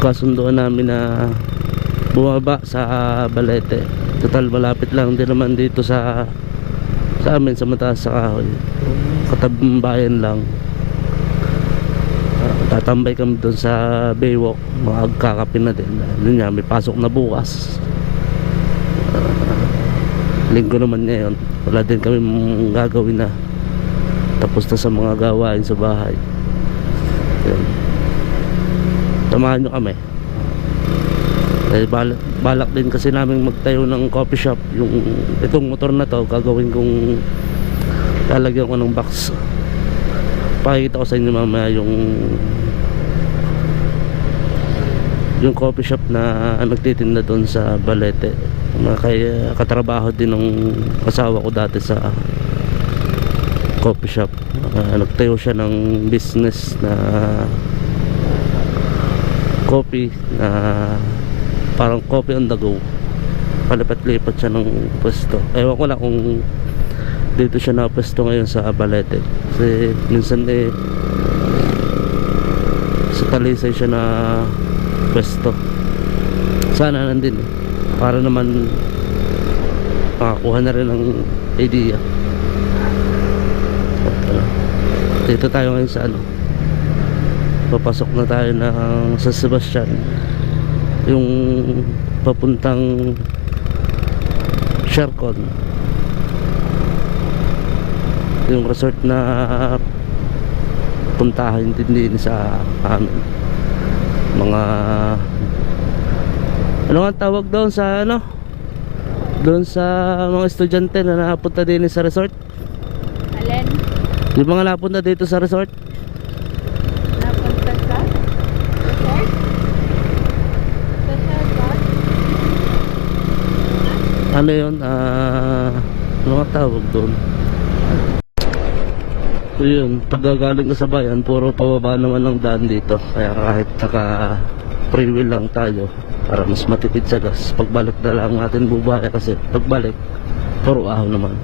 kasunduan namin na bumaba sa Balete. Total malapit lang din naman dito sa amin sa Mataas sa Kahoy, katabing bayan lang. Tatambay kami doon sa Baywalk, magkakape na din. Yun nga, may pasok na bukas. Linggo naman ngayon, wala din kami gagawin na, tapos na sa mga gawain sa bahay. Yun. Samahan nyo kami. Balak din kasi namin magtayo ng coffee shop. Itong motor na to gagawin kong, lalagyan ko ng box. Pakikita ko sa inyo mamaya yung coffee shop na nagtitinda doon sa Balete. Kaya katrabaho din ng asawa ko dati sa coffee shop. Nagtayo siya ng business na coffee, na parang coffee on the go. Palipat-lipat siya ng pwesto. Ewan ko lang kung dito siya na pwesto ngayon sa Balete, kasi minsan sa Talisay siya na pwesto. Sana nandun para naman makakuha na rin ng idea. Dito tayo ngayon sa papasok na tayo ng San Sebastian, yung papuntang Shercon, yung resort na puntahan din sa amin. Mga ano ang tawag doon sa doon sa mga estudyante na napunta din sa resort? Alin? Yung mga napunta dito sa resort? Napunta sa resort? Resort ba? Ano yun? Ano ang tawag doon? So yun, pagkagaling ka sa bayan, puro pababa naman ang daan dito. Kaya kahit naka free wheel lang tayo, para mas matipid sa gas, pagbalik na lang natin bubaya, kasi pagbalik puro ahon naman.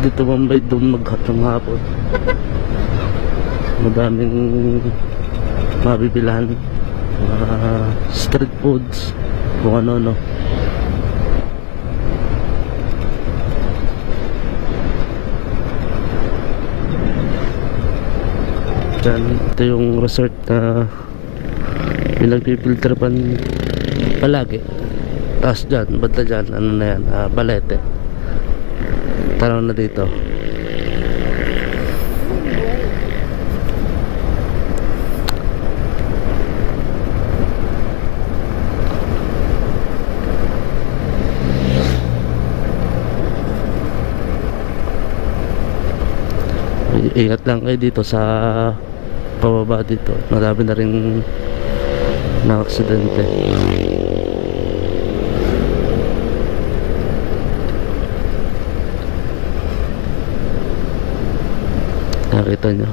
Dito mambay doon maghat ng hapon. Madaming mabibilan, street foods, kung ano. Ito yung resort na pinagpipiltrapan palagi. Tapos dyan, banda dyan, ano na yan, Balete. Tanaw na dito. Ingat lang kayo dito sa pababa dito. Marami na rin na aksidente. Nakita nyo,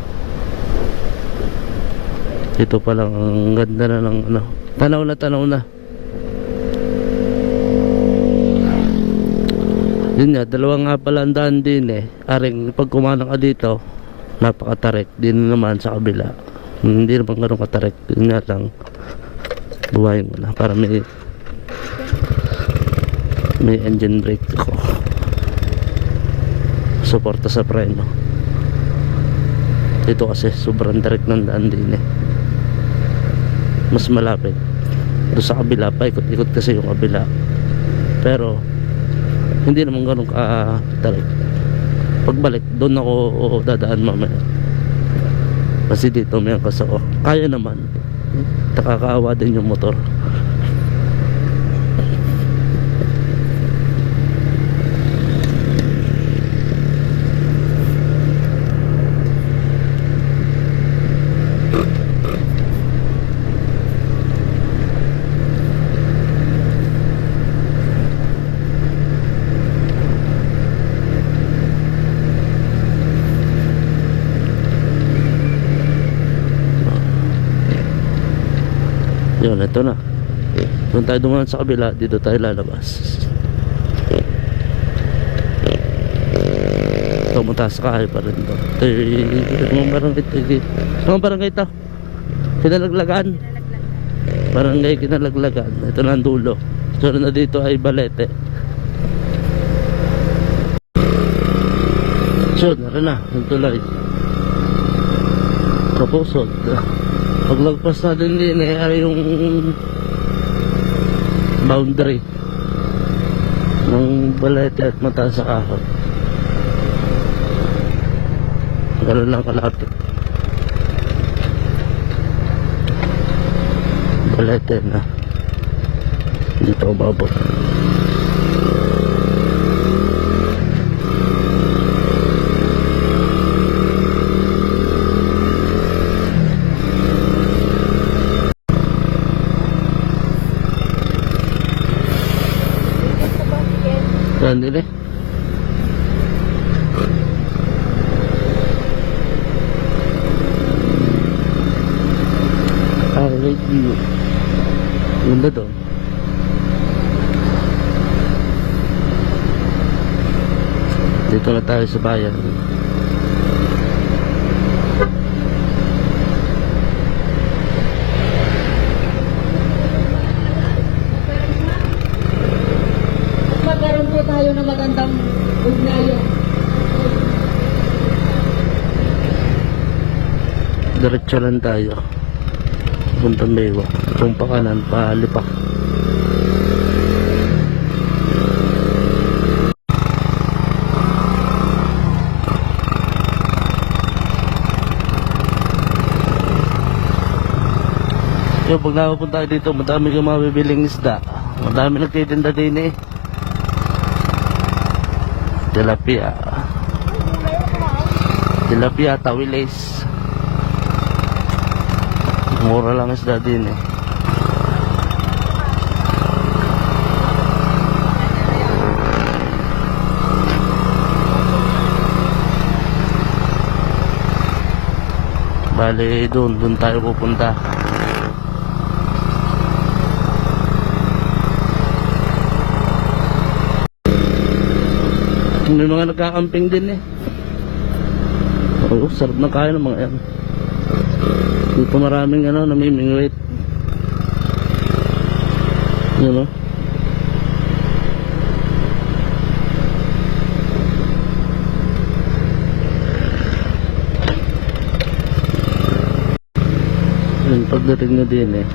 ito pa lang ang ganda na ng tanaw na. Yun nga, dalawang nga pala ang daan din aring pag kumanang ka dito, napakatarik din naman sa kabila. Hindi naman ganun katarik. Yun nga lang, buhayin mo na para may engine brake ako, suporta sa preno. Dito kasi sobrang direct ng daan din mas malapit doon sa kabila pa, ikot-ikot kasi yung kabila, pero hindi naman ganun ka-direct. Pagbalik doon ako dadaan mamaya, kasi dito may angkas ako, kaya naman. Nakakaawa din yung motor. Yun, ito na. Doon tayo dumaan sa kabila, dito tayo lalabas. Ito mataas kahay pa rin to. Ito yung mga barangay ito. Kinalaglagan. Barangay Kinalaglagan. Ito na ang dulo. So na dito ay Balete. So narin na yung tulay. Kapusod. Paglagpas natin din ay yung boundary ng Balete at Mataas sa Kahoy. Ganun lang kalapit. Balete na. Hindi pa umabot. Saan din eh? Great view. Ganda doon. Dito na tayo sa bayan. Magkaroon po tayo ng magandang ugnayan. Diretso lang tayo. Puntang Bewa. Kung pa kanan, palipak. Yo, pag nakapunta tayo dito, madami kang mabibiling isda. Madami nagtitinda din eh. Tilapia. Tilapia, tawilis. Mura lang isda din eh. Bale, doon tayo pupunta. May mga nagkakamping din eh. Oh, sarap na kaya ng mga yan. Dito maraming namimingwit. Yun o. Yung pagdating na din eh,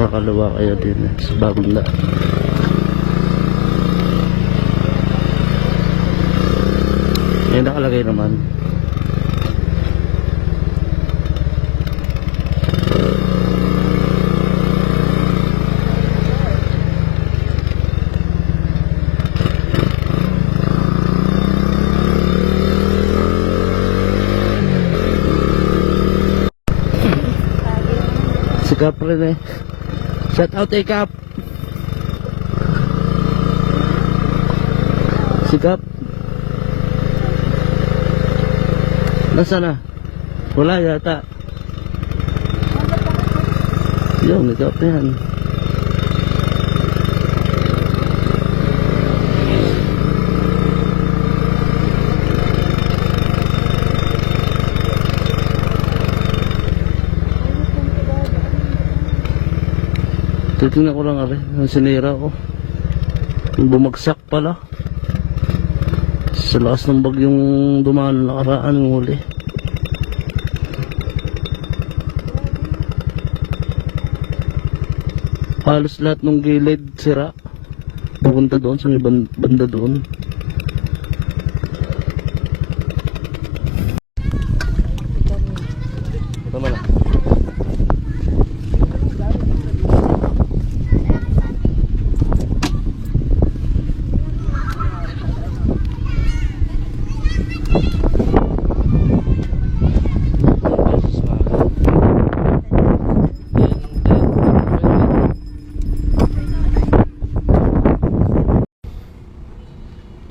makalawa kayo din eh, sa bagong daan. Yan nakalagay naman. Si Cap rin eh. Shout out kay Cap. Si Cap. Nasaan na? Wala yata. Yun, ikaw pa yan. Titingnan ko lang ang sinira ko. Yung bumagsak pala. Sa lakas ng bagyong dumaan nakaraan ng huli. Halos lahat ng gilid sira. Pupunta doon sa may banda doon. Tama na.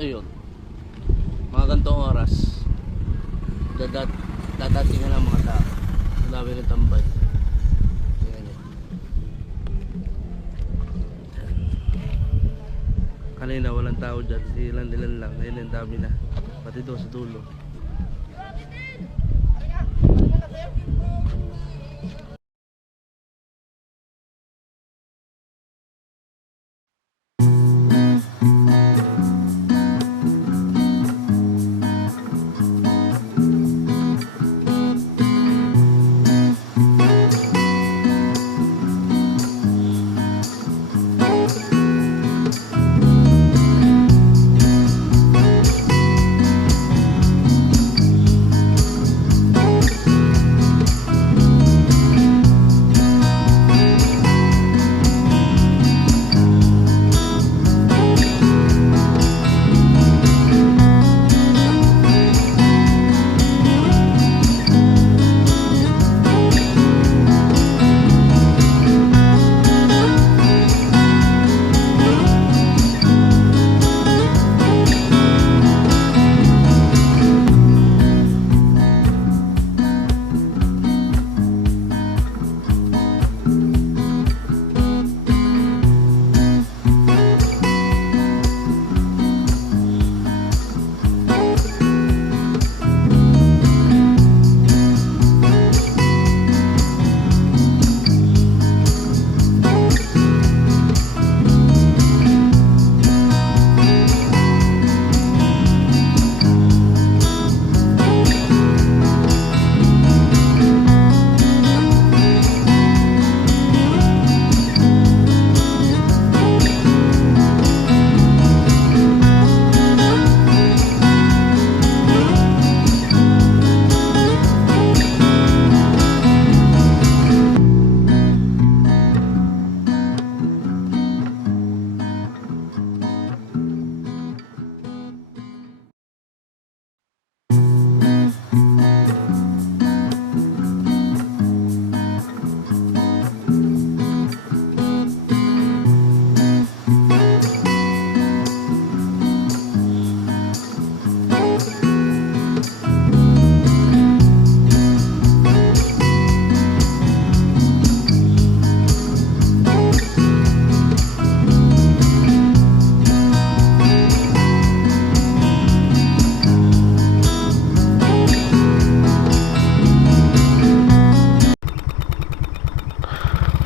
Ayun, mga gantong oras dadating na mga tao. Dami ng tambay. Tingnan nyo. Kanina walang tao dyan, ilan lang, ngayon ang dami na, pati doon sa dulo.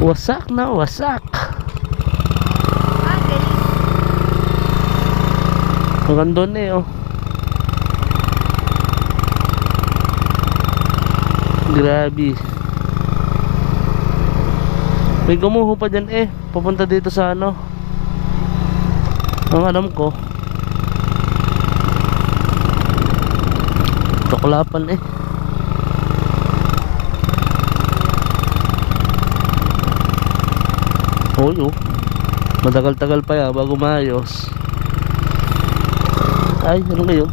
Wasak na wasak. Hanggang doon eh oh. Grabe. May gumuho pa dyan eh. Papunta dito sa ano. Ang alam ko. Tuklapan eh. Oh, matagal-tagal pa yan bago maayos. Ay, ano kayo?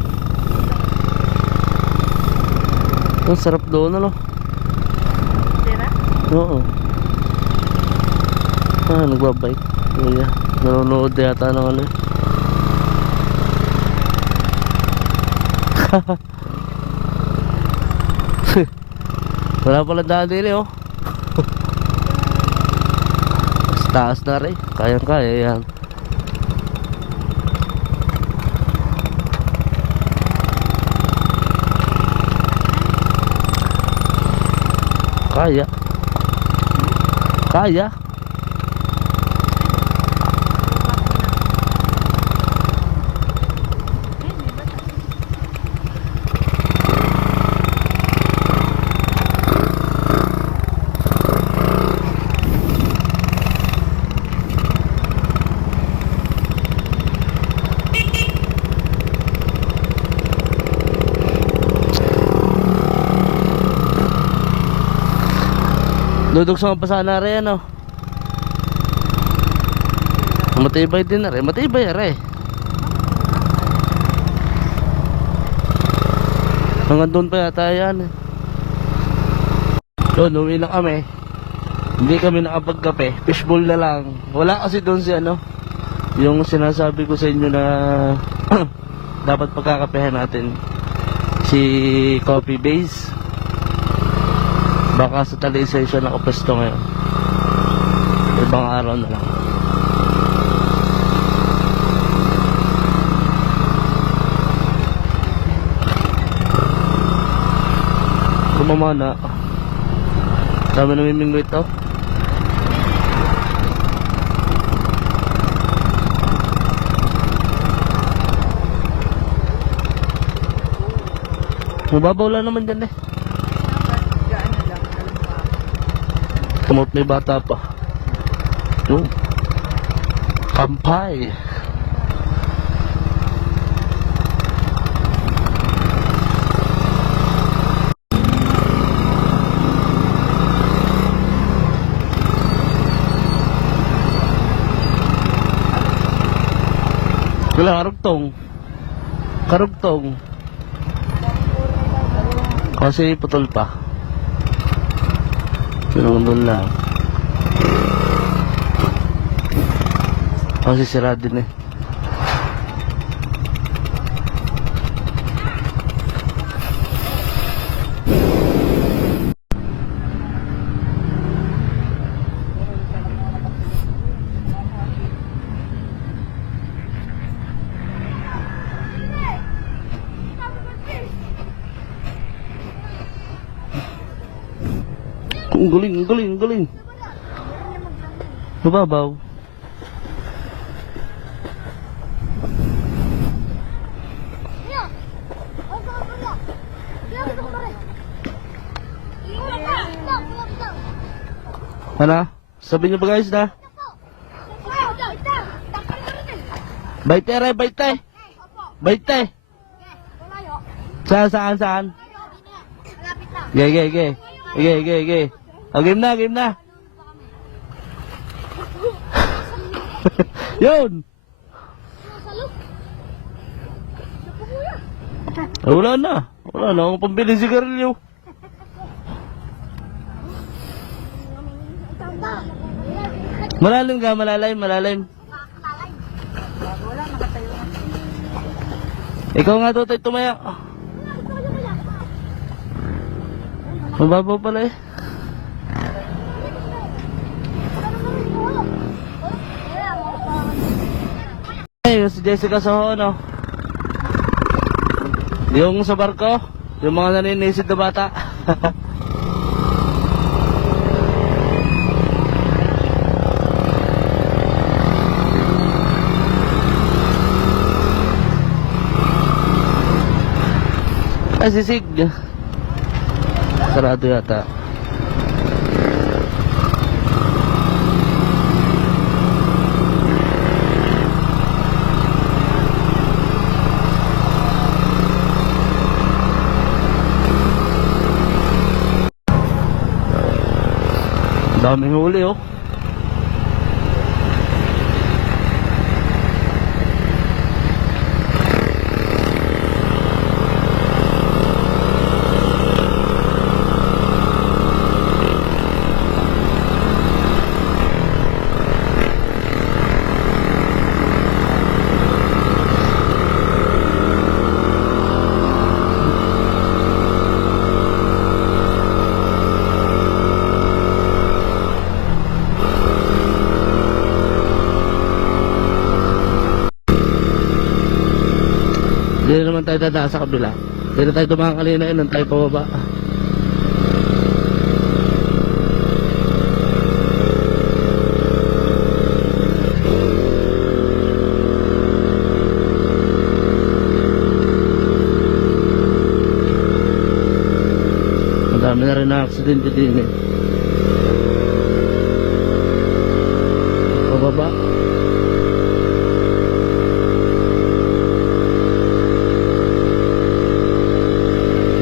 Ang sarap doon, ano? Tira? Oo. Nagbabike. Kuya, nanonood yata ng ano eh. Wala pala daan din eh, oh. Taas na rin, kayang-kaya yan. Kaya. Kaya. Dudugso pa sana rin ano. Matibay din na rin. Matibay rin. Hanggang doon pa yata yan. Doon, uwi na kami. Hindi kami nakapagkape. Fishbowl na lang. Wala kasi doon si ano, yung sinasabi ko sa inyo na dapat pagkakapehan natin, si Coffee Base. Baka sa Talisay siya nakapesto ngayon. Ibang araw na lang. Mamana. Dami namiminggo ito. Mababaw lang naman dyan eh. Tumot may bata pa. Yung kampay. Wala, karugtong. Karugtong. Kasi putol pa. Pinundol lang. Kasi sira din eh. Ang galing, ang galing, ang galing. Mababaw. Ano? Sabi niyo ba guys na? Baite re, baite. Baite. Saan? Ge. Game na. Yun. Wala na akong pambili sigarilyo. Malalim ka, malalim. Ikaw nga daw tayo tumaya. Mababaw pala eh. Yung si Jessica sa no? Yung sa barko, yung mga naninisid na bata. Ay, sisig. Sarado yata. Daming huli oh. Hindi na naman tayo dadaan sa kabila. Hindi na tayo tumakang kanina yun, tayo pababa. Madami na rin na aksidente din eh. Pababa.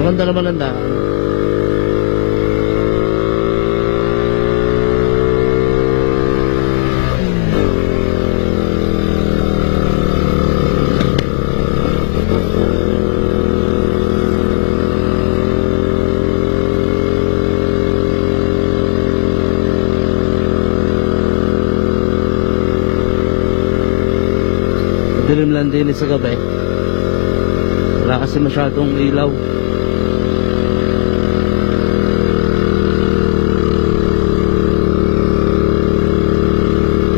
Maganda naman ang daan. Madilim lang din sa gabi. Wala kasi masyadong ilaw.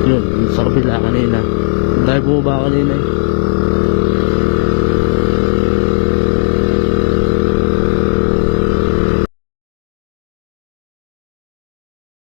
Yun, sa kabila kanina. Tayo bumaba kanina eh.